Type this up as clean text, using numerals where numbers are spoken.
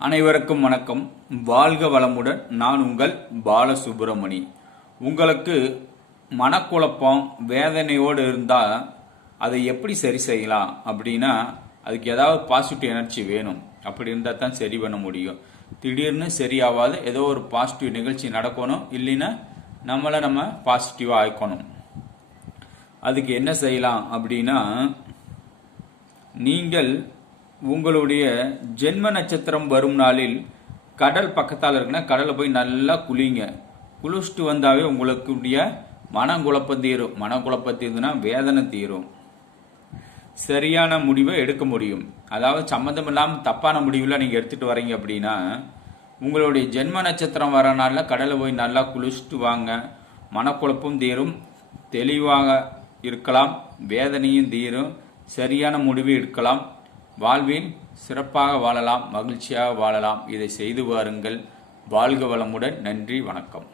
அனைவருக்கும் வணக்கம். வாழ்க வளமுடன். நான் உங்கள் பாலசுப்ரமணி. உங்களுக்கு மனக்குழப்பம் வேதனையோடு இருந்தால் அதை எப்படி சரி செய்யலாம் அப்படின்னா, அதுக்கு ஏதாவது பாசிட்டிவ் எனர்ஜி வேணும். அப்படி இருந்தால் தான் சரி பண்ண முடியும். திடீர்னு சரியாகாது. ஏதோ ஒரு பாசிட்டிவ் நிகழ்ச்சி நடக்கணும், இல்லைன்னா நம்ம பாசிட்டிவாக ஆக்கணும். அதுக்கு என்ன செய்யலாம் அப்படின்னா, நீங்கள் உங்களுடைய ஜென்ம நட்சத்திரம் வரும் நாளில் கடல் பக்கத்தால் இருக்குன்னா கடலை போய் நல்லா குளிங்க. குளிச்சுட்டு வந்தாவே உங்களுடைய மனக்குழப்பம் தீரும். மனக்குழப்பம் தீருதுன்னா வேதனை தீரும். சரியான முடிவை எடுக்க முடியும். அதாவது சம்மந்தம் இல்லாமல் தப்பான முடிவில் நீங்கள் எடுத்துகிட்டு வரீங்க அப்படின்னா, உங்களுடைய ஜென்ம நட்சத்திரம் வர நாளில் கடலை போய் நல்லா குளிச்சுட்டு வாங்க. மனக்குழப்பம் தீரும், தெளிவாக இருக்கலாம், வேதனையும் தீரும், சரியான முடிவு எடுக்கலாம், வாழ்வில் சிறப்பாக வாழலாம், மகிழ்ச்சியாக வாழலாம். இதை செய்து வாருங்கள். வாழ்க வளமுடன். நன்றி, வணக்கம்.